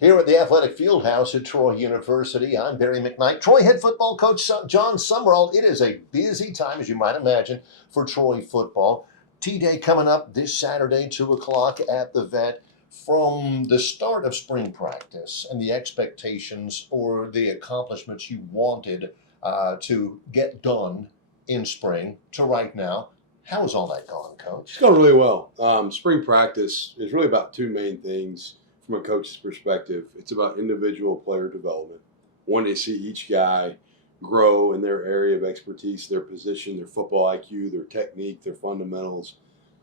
Here at the Athletic Fieldhouse at Troy University, I'm Barry McKnight. Troy head football coach Jon Sumrall. It is a busy time, as you might imagine, for Troy football. T-Day coming up this Saturday, 2 o'clock at the Vet. From the start of spring practice and the expectations or the accomplishments you wanted to get done in spring to right now, how has all that gone, Coach? It's going really well. Spring practice is really about two main things from a coach's perspective. It's about individual player development, wanting to see each guy grow in their area of expertise, their position, their football IQ, their technique, their fundamentals,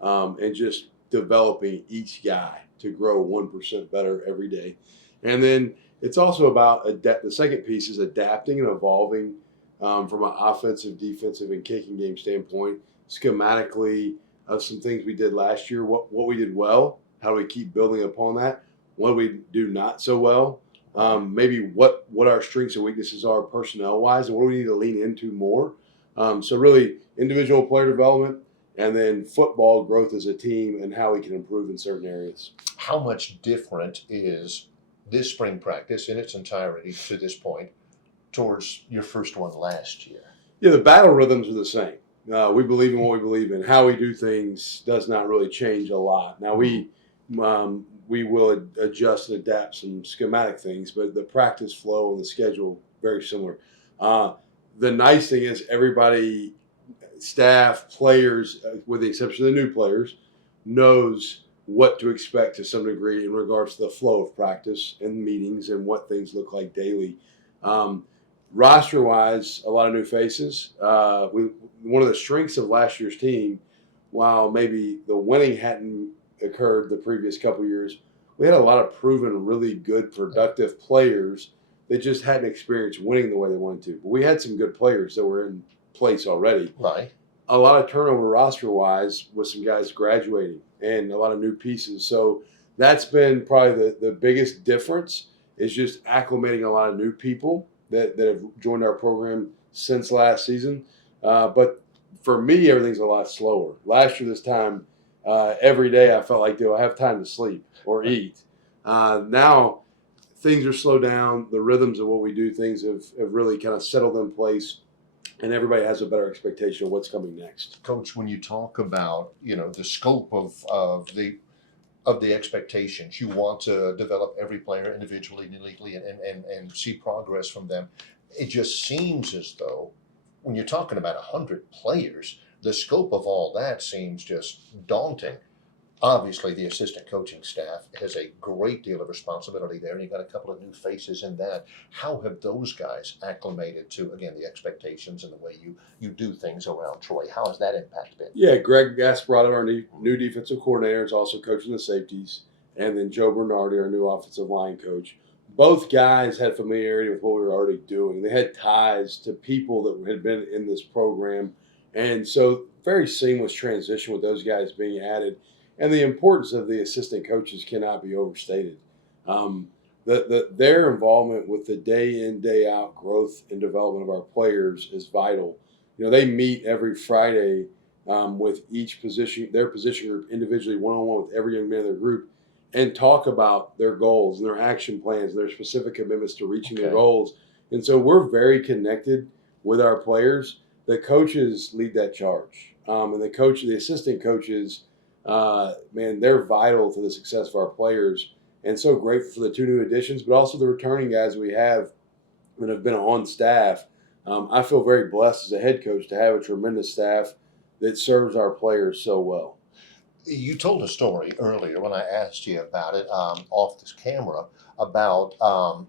and just developing each guy to grow 1% better every day. And then it's also about the second piece is adapting and evolving from an offensive, defensive, and kicking game standpoint, schematically of some things we did last year, what we did well, how do we keep building upon that, what do we do not so well, maybe what our strengths and weaknesses are personnel-wise, and what do we need to lean into more. So really individual player development and then football growth as a team and how we can improve in certain areas. How much different is this spring practice in its entirety to this point towards your first one last year? Yeah, the battle rhythms are the same. We believe in what we believe in. How we do things does not really change a lot. Now we will adjust and adapt some schematic things, but the practice flow and the schedule very similar. The nice thing is everybody, staff, players, with the exception of the new players, knows what to expect to some degree in regards to the flow of practice and meetings and what things look like daily. Roster-wise, a lot of new faces. One of the strengths of last year's team, while maybe the winning hadn't occurred the previous couple of years, we had a lot of proven, really good, productive players that just hadn't experienced winning the way they wanted to. But we had some good players that were in place already. Right. A lot of turnover roster-wise with some guys graduating and a lot of new pieces. So that's been probably the biggest difference is just acclimating a lot of new people that have joined our program since last season. But for me, everything's a lot slower. Last year this time, every day I felt like, do I have time to sleep or eat? Now things are slowed down. The rhythms of what we do, things have really kind of settled in place, and everybody has a better expectation of what's coming next. Coach, when you talk about, the scope of the expectations, you want to develop every player individually and elitely and see progress from them. It just seems as though when you're talking about 100 players, the scope of all that seems just daunting. Obviously, the assistant coaching staff has a great deal of responsibility there, and you've got a couple of new faces in that. How have those guys acclimated to, again, the expectations and the way you do things around Troy? How has that impact been? Yeah, Greg Gasparotto, our new defensive coordinator, is also coaching the safeties, and then Joe Bernardi, our new offensive line coach. Both guys had familiarity with what we were already doing. They had ties to people that had been in this program, and so very seamless transition with those guys being added. And the importance of the assistant coaches cannot be overstated. Their involvement with the day in, day out growth and development of our players is vital. They meet every Friday with their position group individually, one-on-one with every young man in their group, and talk about their goals and their action plans and their specific commitments to reaching their goals. And so we're very connected with our players. The coaches lead that charge. And the assistant coaches, they're vital to the success of our players, and so grateful for the two new additions, but also the returning guys we have that have been on staff. I feel very blessed as a head coach to have a tremendous staff that serves our players so well. You told a story earlier when I asked you about it off this camera about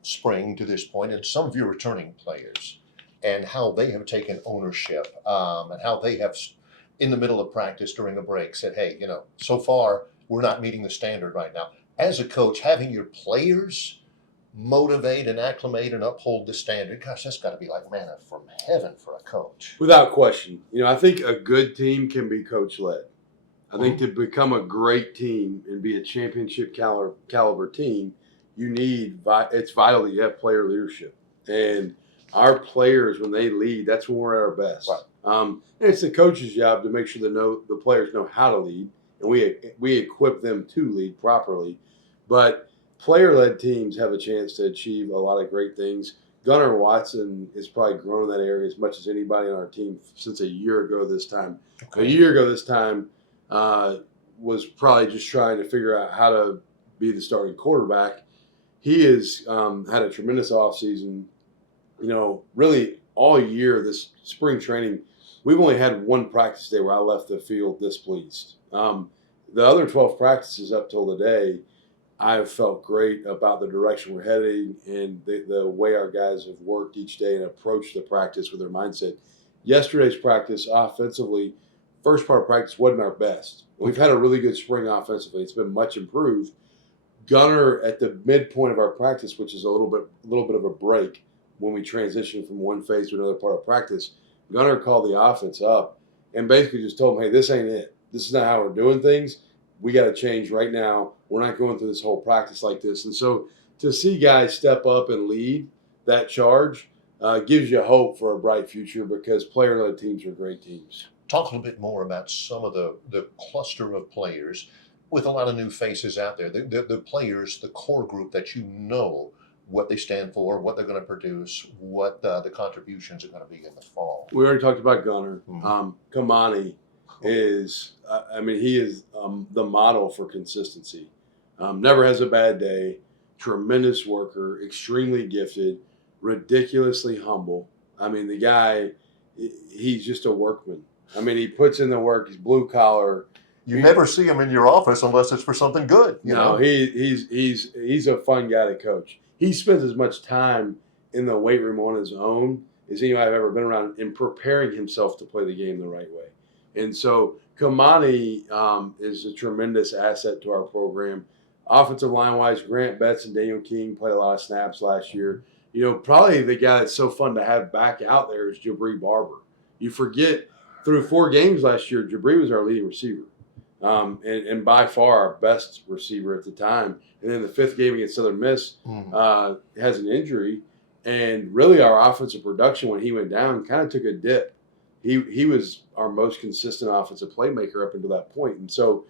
spring to this point and some of your returning players and how they have taken ownership and how they have, in the middle of practice during a break, said, hey, so far we're not meeting the standard right now. As a coach, having your players motivate and acclimate and uphold the standard, gosh, that's got to be like manna from heaven for a coach. Without question. I think a good team can be coach-led. I think to become a great team and be a championship caliber team, it's vital that you have player leadership. And our players, when they lead, that's when we're at our best. Right. And it's the coach's job to make sure the players know how to lead, and we equip them to lead properly. But player-led teams have a chance to achieve a lot of great things. Gunnar Watson has probably grown in that area as much as anybody on our team since a year ago this time. Okay. A year ago this time was probably just trying to figure out how to be the starting quarterback. He has had a tremendous offseason. Really all year this spring training, we've only had one practice day where I left the field displeased. The other 12 practices up till today, I've felt great about the direction we're heading and the way our guys have worked each day and approached the practice with their mindset. Yesterday's practice offensively, first part of practice wasn't our best. We've had a really good spring offensively. It's been much improved. Gunnar at the midpoint of our practice, which is a little bit of a break when we transition from one phase to another part of practice, Gunnar called the offense up and basically just told them, hey, this ain't it. This is not how we're doing things. We got to change right now. We're not going through this whole practice like this. And so to see guys step up and lead that charge gives you hope for a bright future because player-led teams are great teams. Talk a little bit more about some of the cluster of players with a lot of new faces out there. The players, the core group that you know what they stand for, what they're going to produce, what the contributions are going to be in the fall. We already talked about Gunnar. Mm-hmm. Kamani is, he is the model for consistency. Never has a bad day, tremendous worker, extremely gifted, ridiculously humble. The guy, he's just a workman. He puts in the work. He's blue collar. You never see him in your office unless it's for something good. He's a fun guy to coach. He spends as much time in the weight room on his own as anybody I've ever been around in preparing himself to play the game the right way. And so Kamani is a tremendous asset to our program. Offensive line-wise, Grant Betts and Daniel King played a lot of snaps last year. Probably the guy that's so fun to have back out there is Jabri Barber. You forget, through 4 games last year, Jabri was our leading receiver. And by far our best receiver at the time. And then the 5th game against Southern Miss has an injury. And really our offensive production when he went down kind of took a dip. He was our most consistent offensive playmaker up until that point. And so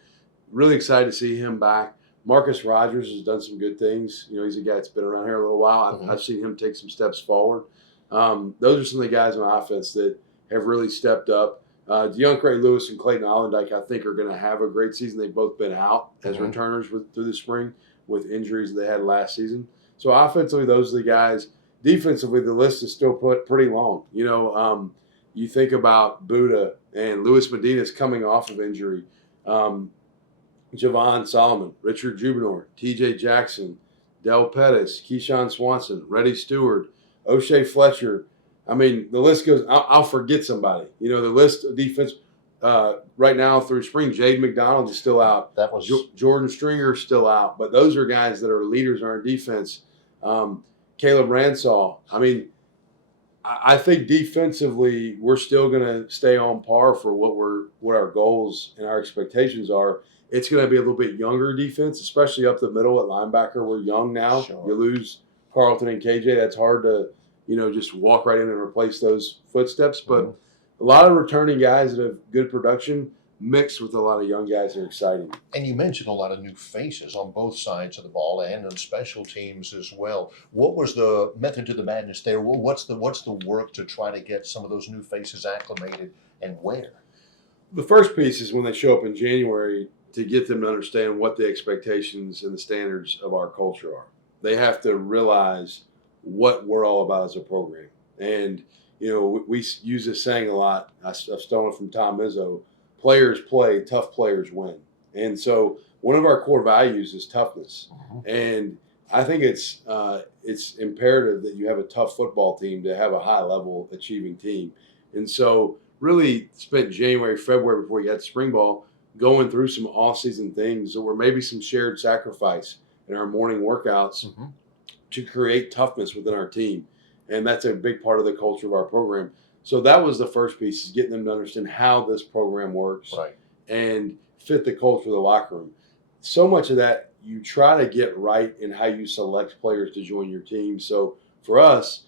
really excited to see him back. Marcus Rogers has done some good things. He's a guy that's been around here a little while. I've seen him take some steps forward. Those are some of the guys on offense that have really stepped up. DeAndre Lewis and Clayton Allendike, I think, are going to have a great season. They've both been out as returners through the spring with injuries they had last season. So offensively, those are the guys. Defensively, the list is still pretty long. You think about Buddha and Louis Medina's coming off of injury. Javon Solomon, Richard Jubinor, T.J. Jackson, Del Pettis, Keyshawn Swanson, Reddy Stewart, O'Shea Fletcher. The list goes. I'll forget somebody. The list of defense right now through spring. Jade McDonald is still out. That was Jordan Stringer is still out. But those are guys that are leaders in our defense. Caleb Ransall. I think defensively we're still going to stay on par for what our goals and our expectations are. It's going to be a little bit younger defense, especially up the middle at linebacker. We're young now. Sure. You lose Carlton and KJ. That's hard to just walk right in and replace those footsteps. But a lot of returning guys that have good production mixed with a lot of young guys that are exciting. And you mentioned a lot of new faces on both sides of the ball and on special teams as well. What was the method to the madness there? What's the work to try to get some of those new faces acclimated and where? The first piece is when they show up in January to get them to understand what the expectations and the standards of our culture are. They have to realize what we're all about as a program. And, we use this saying a lot. I've stolen it from Tom Izzo. Players play, tough players win. And so one of our core values is toughness. And I think it's imperative that you have a tough football team to have a high-level achieving team. And so really spent January, February before you got spring ball going through some off-season things that were maybe some shared sacrifice in our morning workouts to create toughness within our team. And that's a big part of the culture of our program. So that was the first piece, is getting them to understand how this program works and fit the culture of the locker room. So much of that you try to get right in how you select players to join your team. So for us,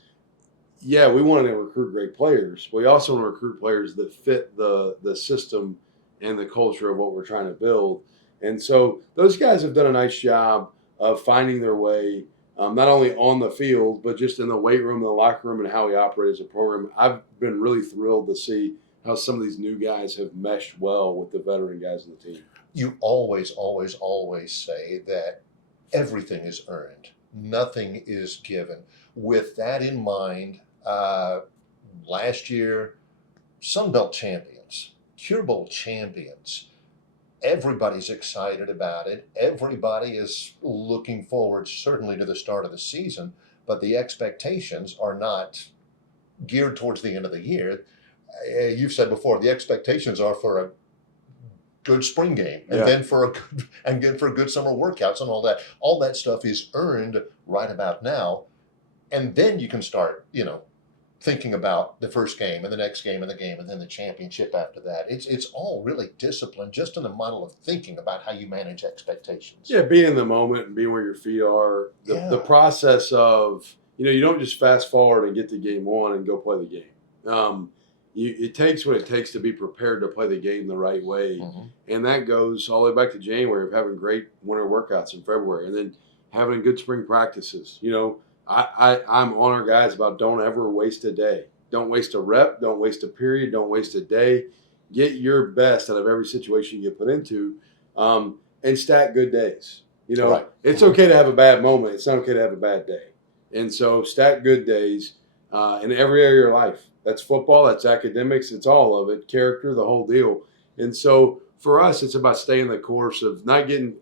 we want to recruit great players. We also want to recruit players that fit the system and the culture of what we're trying to build. And so those guys have done a nice job of finding their way, not only on the field, but just in the weight room, the locker room, and how we operate as a program. I've been really thrilled to see how some of these new guys have meshed well with the veteran guys on the team. You always, always, always say that everything is earned, nothing is given. With that in mind, last year, Sun Belt champions, Cure Bowl champions. Everybody's excited about it. Everybody is looking forward, certainly, to the start of the season, but the expectations are not geared towards the end of the year. You've said before, the expectations are for a good spring game, and Yeah. then for a good and good for good summer workouts and all that. All that stuff is earned right about now, and then you can start, thinking about the first game and the next game and the game and then the championship after that. It's all really discipline, just in the model of thinking about how you manage expectations. Yeah, being in the moment and being where your feet are. The process of, you don't just fast forward and get the game on and go play the game. It takes what it takes to be prepared to play the game the right way. Mm-hmm. And that goes all the way back to January of having great winter workouts in February and then having good spring practices. I'm on our guys about don't ever waste a day. Don't waste a rep. Don't waste a period. Don't waste a day. Get your best out of every situation you get put into, and stack good days. Right. It's okay to have a bad moment. It's not okay to have a bad day. And so stack good days in every area of your life. That's football. That's academics. It's all of it. Character, the whole deal. And so for us, it's about staying the course of not getting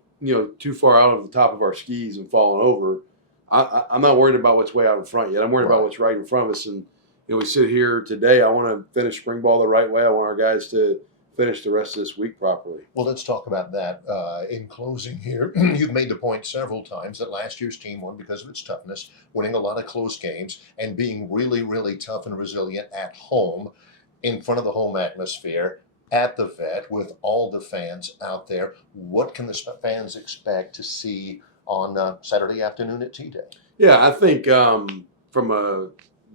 too far out of the top of our skis and falling over. I'm not worried about what's way out in front yet. I'm worried about what's right in front of us. And we sit here today. I want to finish spring ball the right way. I want our guys to finish the rest of this week properly. Well, let's talk about that in closing here. You've made the point several times that last year's team won because of its toughness, winning a lot of close games and being really, really tough and resilient at home, in front of the home atmosphere, at the Vet, with all the fans out there. What can the fans expect to see on Saturday afternoon at T-Day? Yeah, I think from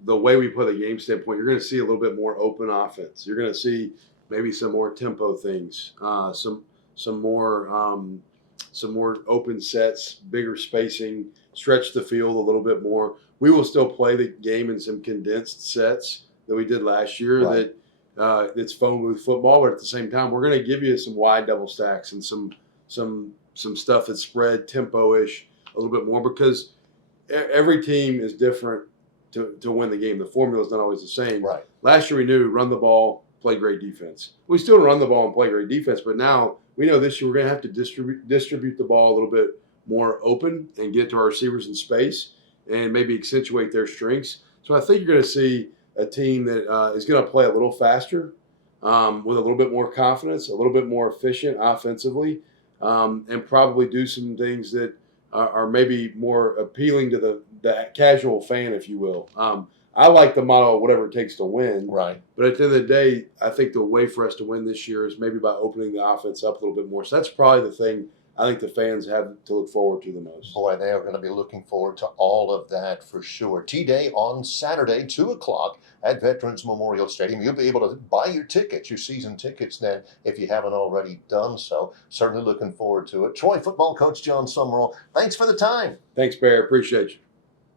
the way we play the game standpoint, you're going to see a little bit more open offense. You're going to see maybe some more tempo things, some more open sets, bigger spacing, stretch the field a little bit more. We will still play the game in some condensed sets that we did last year. Right. It's phone booth football, but at the same time, we're going to give you some wide double stacks and some stuff that's spread tempo-ish a little bit more, because every team is different to win the game. The formula is not always the same. Right. Last year we knew run the ball, play great defense. We still run the ball and play great defense, but now we know this year we're going to have to distribute the ball a little bit more open and get to our receivers in space and maybe accentuate their strengths. So I think you're going to see a team that is going to play a little faster, with a little bit more confidence, a little bit more efficient offensively, and probably do some things that are maybe more appealing to the casual fan, if you will. I like the model of whatever it takes to win. Right. But at the end of the day, I think the way for us to win this year is maybe by opening the offense up a little bit more. So that's probably the thing I think the fans have to look forward to the most. Boy, they are going to be looking forward to all of that for sure. T-Day on Saturday, 2 o'clock at Veterans Memorial Stadium. You'll be able to buy your tickets, your season tickets then, if you haven't already done so. Certainly looking forward to it. Troy football coach Jon Sumrall, thanks for the time. Thanks, Barry. Appreciate you.